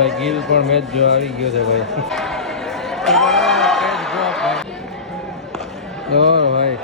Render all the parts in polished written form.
ભાઈ ગિલ પણ મેચ જો આવી ગયો છે ભાઈ. ભાઈ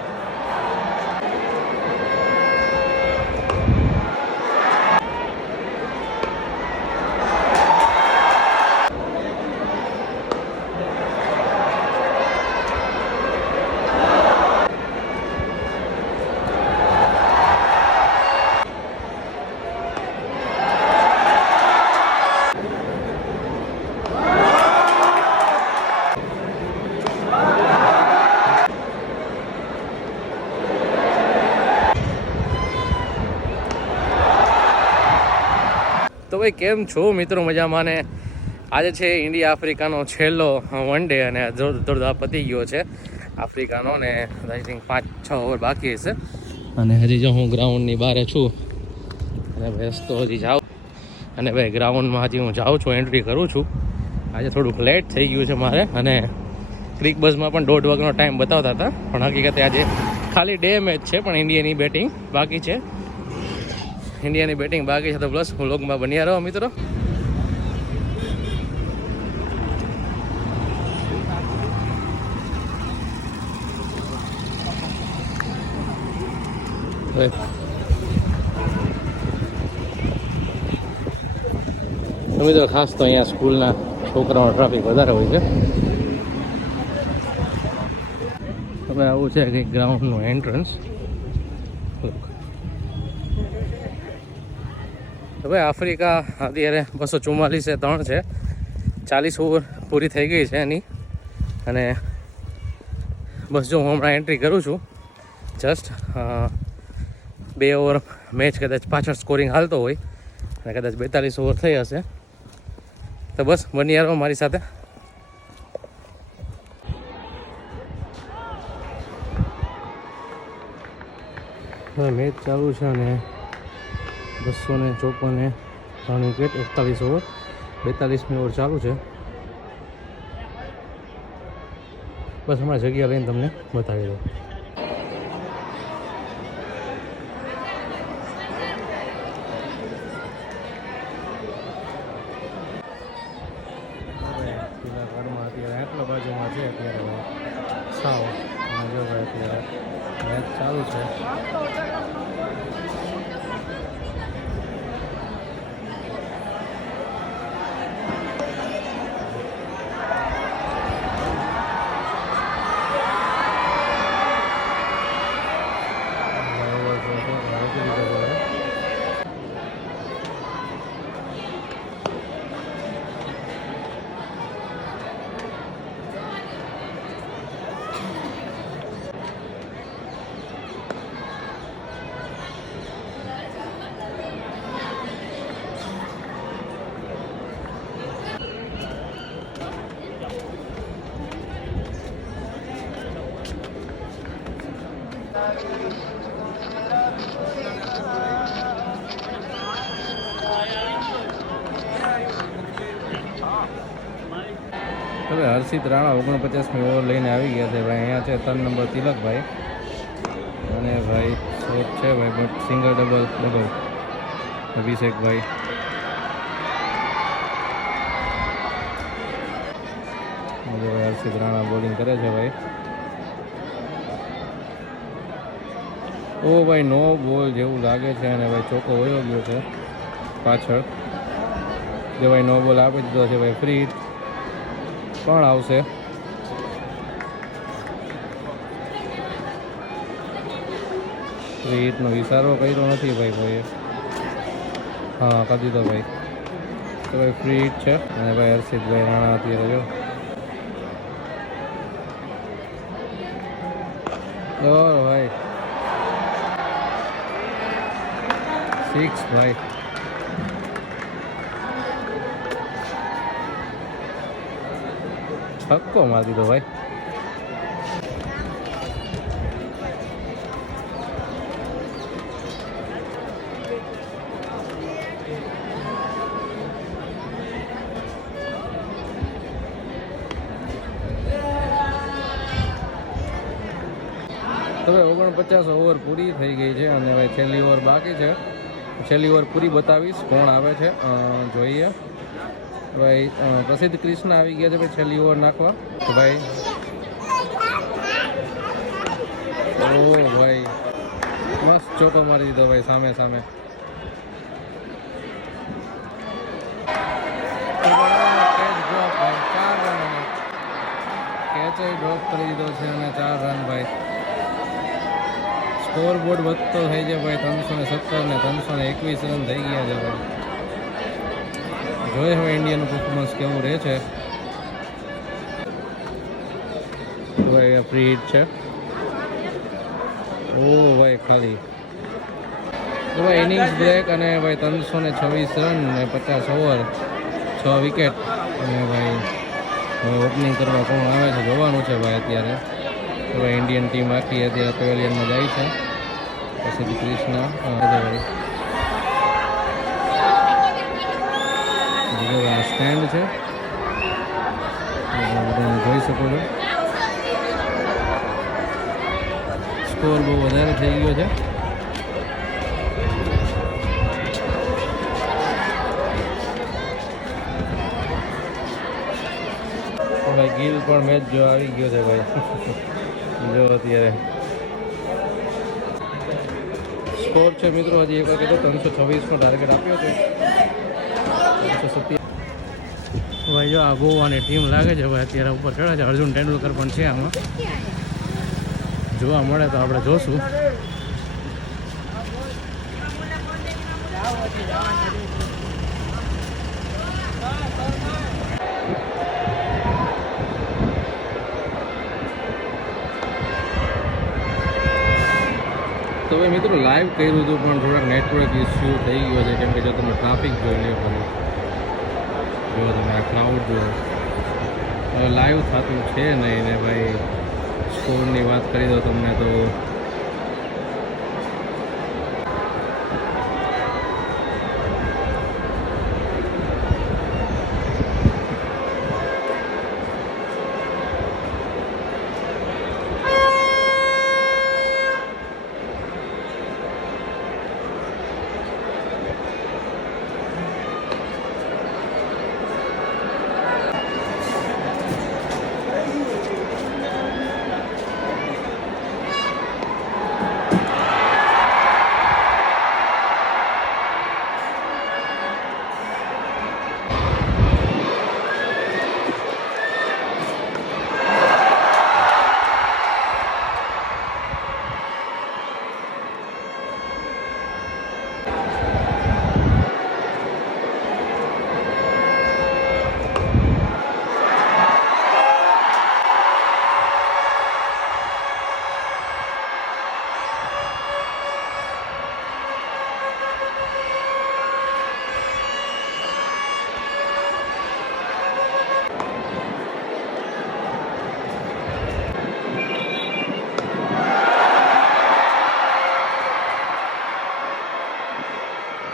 તો ભાઈ કેમ છો મિત્રો? મજામાં ને? આજે છે ઇન્ડિયા આફ્રિકાનો છેલ્લો વન ડે અને જોરદાર પતી ગયો છે આફ્રિકાનો ને આઈ થિંક 5-6 ઓવર બાકી હશે અને હજી જો હું ગ્રાઉન્ડની બહાર છું અને બસ તો હજી જાઉં અને ભાઈ ગ્રાઉન્ડમાં હજી હું જાઉં છું, એન્ટ્રી કરું છું. આજે થોડુંક લેટ થઈ ગયું છે મારે અને ક્રિક બસમાં પણ 1:30 વાગ્યાનો ટાઈમ બતાવતા હતા પણ હકીકતે આજે ખાલી ડે મેચ છે પણ ઇન્ડિયાની બેટિંગ બાકી છે. ઇન્ડિયાની બેટિંગ બાકી છે તો પ્લસ વ્લોગમાં બન્યા રહો મિત્રો. મિત્રો ખાસ તો અહીંયા સ્કૂલના છોકરાઓનો ટ્રાફિક વધારે હોય છે. હવે આવું છે કંઈક ગ્રાઉન્ડનું એન્ટ્રન્સ. હવે આફ્રિકા અત્યારે 244 છે, 40 ઓવર પૂરી થઈ ગઈ છે એની અને બસ જો હું હમણાં એન્ટ્રી કરું છું. જસ્ટ 2 ઓવર મેચ કદાચ પાછળ સ્કોરિંગ હાલતો હોય અને કદાચ 42 ઓવર થઈ હશે તો બસ બની રહો મારી સાથે. હવે મેચ ચાલુ છે અને 254 3 વિકેટ, 41 ઓવર, 42મી ઓવર ચાલુ છે. બસ હમણાં જગ્યા લઈને તમને બતાવી દઉં. ઘરમાં અત્યારે આટલા બાજુમાં છે અત્યારે સાવ જો ભાઈ અત્યારે મેચ ચાલુ છે. હવે હર્ષિત રાણા 49મી ઓવર લઈને આવી ગયા છે ભાઈ. અહીંયા છે 3 નંબર તિલકભાઈ અને ભાઈ શોટ છે ભાઈ બટ સિંગલ ડબલ અભિષેકભાઈ. હર્ષિત રાણા બોલિંગ કરે છે ભાઈ. ઓ ભાઈ નો બોલ જેવું લાગે છે અને ભાઈ ચોખ્ખો વયો ગયો છે પાછળ. જે ભાઈ નો બોલ આપી દીધો છે ભાઈ. ફ્રી પણ આવશે. ફ્રી હિટનો ઇશારો કર્યો નથી ભાઈ કોઈએ. હા કરી દીધો ભાઈ. તો ભાઈ ફ્રી હિટ છે અને ભાઈ હર્ષિતભાઈ રાણા અત્યારે જો ભાઈ 6 ભાઈ. છક્કો મારી દીધો ભાઈ. હવે 49 ઓવર પૂરી થઈ ગઈ છે અને હવે છેલ્લી ઓવર બાકી છે. છેલ્લી ઓવર પૂરી બતાવીશ કોણ આવે છે જોઈએ. ભાઈ પ્રસિદ્ધ કૃષ્ણ આવી ગયા છે ભાઈ છેલ્લી ઓવર નાખવા. તો ભાઈ ઓ ભાઈ મસ્ત ચોકો મારી દીધો ભાઈ સામે સામે. કેચ ડ્રોપ કરી દીધો છે અને 4 રન ભાઈ. સ્કોર બોર્ડ વધતો થઈ જાય ભાઈ. 317 ને 321 રન થઈ ગયા છે ભાઈ. જોઈએ હવે ઇન્ડિયાનું પરફોર્મન્સ કેવું રહે છે. ભાઈ ફ્રી હિટ છે. ઓ ભાઈ ખાલી તો ભાઈ ઇનિંગ્સ બ્રેક અને ભાઈ 326 રન ને 50 ઓવર 6 વિકેટ. અને ભાઈ હવે ઓપનિંગ કરવા કોણ આવે છે જોવાનું છે ભાઈ. અત્યારે તો ભાઈ ઇન્ડિયન ટીમ આખી અત્યારે પેવેલિયનમાં જાય છે. પછી કૃષ્ણ ભાઈ સ્ટેન્ડ છે જોઈ શકો છો. સ્કોર બહુ વધારે થઈ ગયો છે. ભાઈ ગિલ પણ મેચ જો આવી ગયો છે ભાઈ. જો અત્યારે સ્કોર છે મિત્રો હજી એક વાર કીધું 326નો ટાર્ગેટ આપ્યો છે. 327 ભાઈ જો આ ગોવાની ટીમ લાગે છે ભાઈ અત્યારે ઉપર ચડે છે. અર્જુન તેંડુલકર પણ છે આમાં. જોવા મળે તો આપણે જોશું. તો ભાઈ મિત્રો લાઈવ કર્યું હતું પણ થોડાક નેટવર્ક ઇસ્યુ થઈ ગયો છે. કેમ કે જો તમે ટ્રાફિક જોઈ લો તમે તમે આ ક્રાઉડ જો હવે લાઈવ થતું છે નહીં ને ભાઈ. સ્કોરની વાત કરી દો તમને તો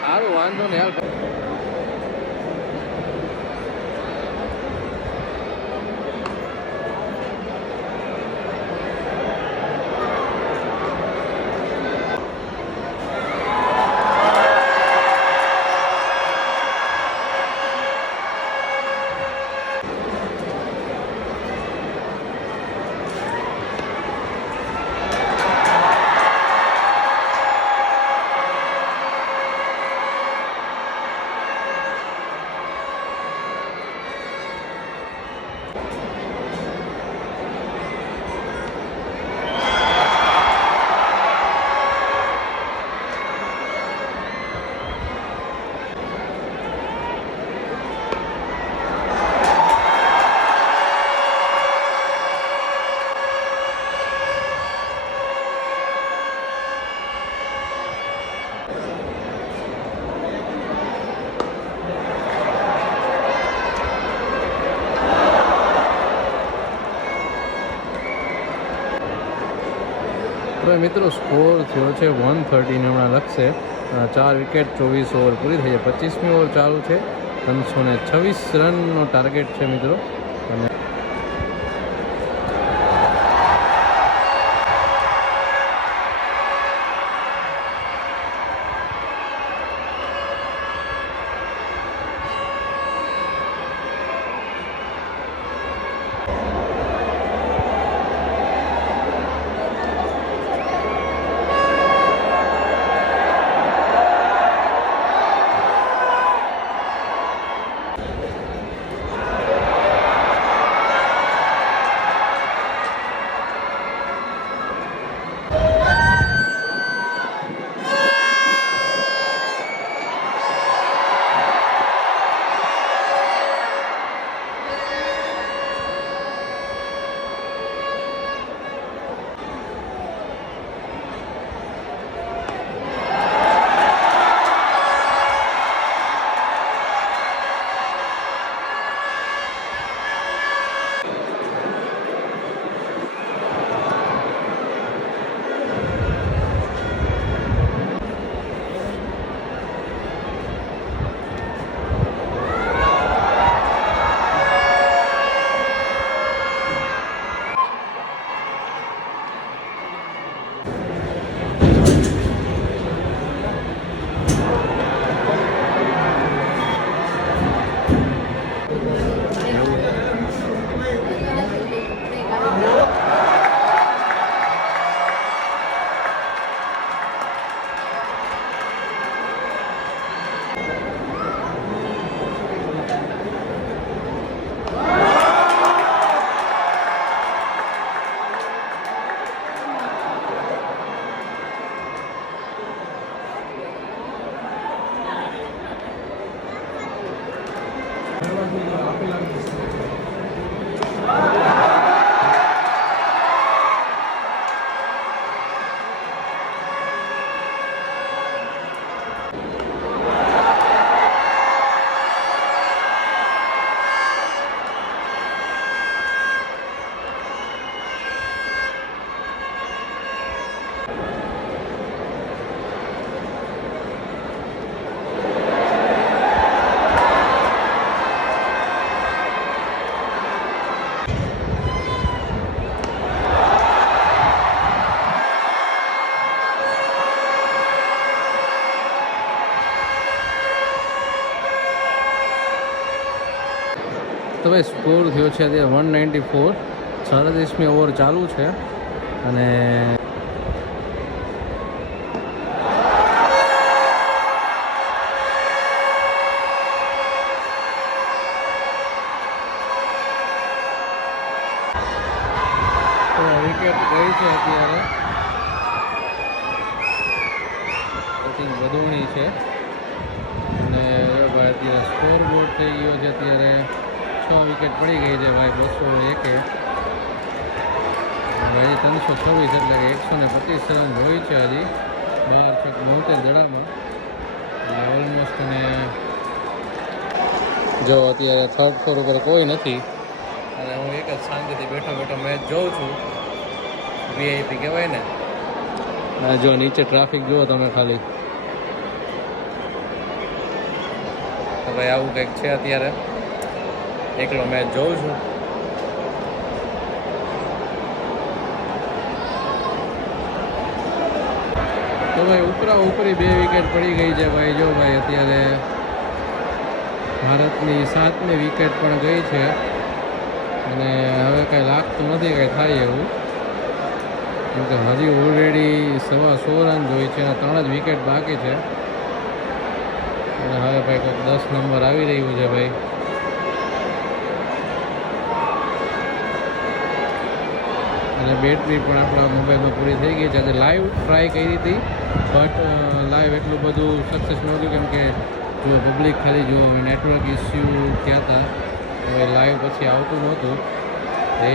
સારું વાંધો ને યાર. હવે મિત્રો સ્કોર થયો છે 130 ને હમણાં લખશે. 4 વિકેટ 24 ઓવર પૂરી થઈ છે. 25મી ઓવર ચાલુ છે. 326 રનનો ટાર્ગેટ છે મિત્રો. અને તો ભાઈ સ્કોર થયો છે અત્યારે 194. 37મી ઓવર ચાલુ છે અને વિકેટ ગઈ છે અત્યારે. બેટિંગ વધુણી છે અને અત્યારે સ્કોર બોર્ડ થઈ ગયો છે. અત્યારે 6 વિકેટ પડી ગઈ છે ભાઈ. 201 હજી 326 એટલે કે 125 રન હોય છે હજી 12 દડામાં. એટલે ઓલમોસ્ટ અને જો અત્યારે થર્ડ ફ્લોર ઉપર કોઈ નથી અને હું એક જ શાંતિથી બેઠો મેચ જોઉં છું. વીઆઈપી કહેવાય ને. જો નીચે ટ્રાફિક જુઓ તમે ખાલી. તો ભાઈ આવું કંઈક છે અત્યારે. એકલો મેચ જોઉં છું. તો ભાઈ ઉપરી 2 વિકેટ પડી ગઈ છે ભાઈ. જો ભાઈ અત્યારે ભારતની 7મી વિકેટ પણ ગઈ છે અને હવે કંઈ લાગતું નથી કંઈ થાય એવું. કેમ કે હજી ઓલરેડી 100 રન જોઈ છે અને 3 જ વિકેટ બાકી છે. અને હવે ભાઈ કંઈક 10 નંબર આવી રહ્યું છે ભાઈ. અને બેટરી પણ આપણા મોબાઈલમાં પૂરી થઈ ગઈ છે. આજે લાઈવ ટ્રાય કરી હતી બટ લાઈવ એટલું બધું સક્સેસ નહોતું કેમ કે જો પબ્લિક ખાલી જો નેટવર્ક ઇસ્યુ થયા હતા. હવે લાઈવ પછી આવતું નહોતું એ